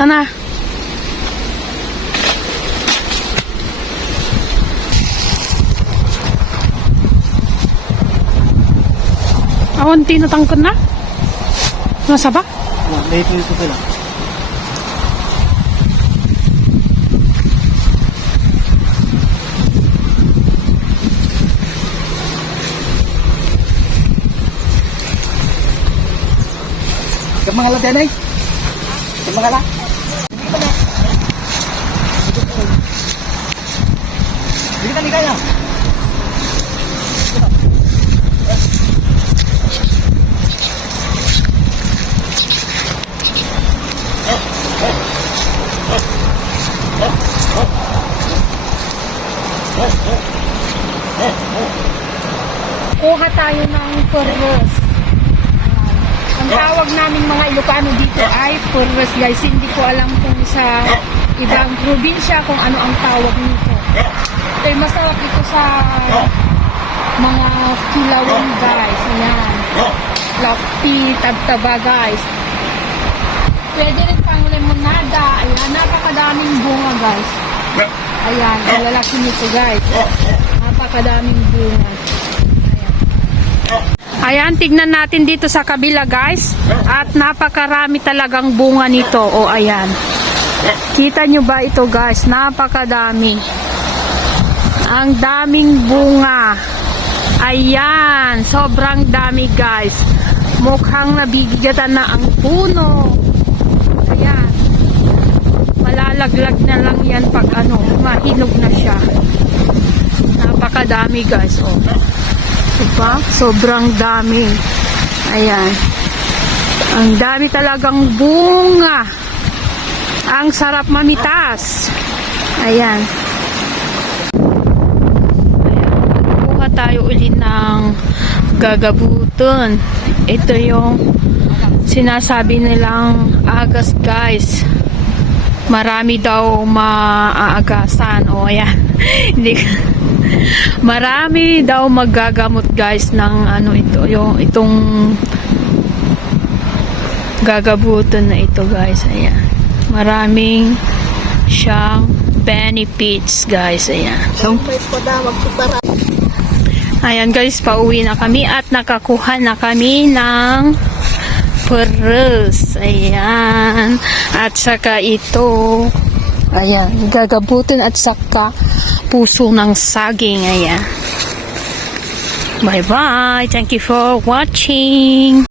Tara na. Awan, tinatangkad na? Nasa ba? May ito ito pala. Sa mga ladan ay? Sa mga la? Hindi ka ligaya. kuha tayo ng purros. Ang tawag naming mga Ilocano dito ay purros guys. Hindi ko alam kung sa ibang probinsya kung ano ang tawag nito. Ito'y masarap ito sa mga kilawin guys. Ayan. Lakpi, tabtaba guys. Pwede rin pang lemonada. Ayan, napakadaming bunga guys. Ayan, ang lalaki nito guys. Napakadaming bunga. Ayan, tignan natin dito sa kabila guys. At napakarami talagang bunga nito. O ayan. Kita nyo ba ito guys? Napakadami. Ang daming bunga. Ayan, sobrang dami guys. Mukhang nabigigatan na ang puno. Ayan. Malalaglag na lang yan pag ano, mahinog na siya. Napakadami guys. Oh. Diba? Sobrang dami. Ayan. Ang dami talagang bunga. Ang sarap mamitas. Ayan. Ayan. Kuha tayo uli ng gagabuton. Ito yung sinasabi nilang agas guys. Marami daw maaagasan. O ayan. Marami daw magagamot guys ng ano ito, yung itong gagabutan na ito guys. Ayan. Maraming siyang benefits guys. Ayan. Ayan guys, pauwi na kami at nakakuha na kami ng peres. Ayan. At saka ito, ayan, gagabutin at saka puso ng saging. Ayan. Bye-bye. Thank you for watching.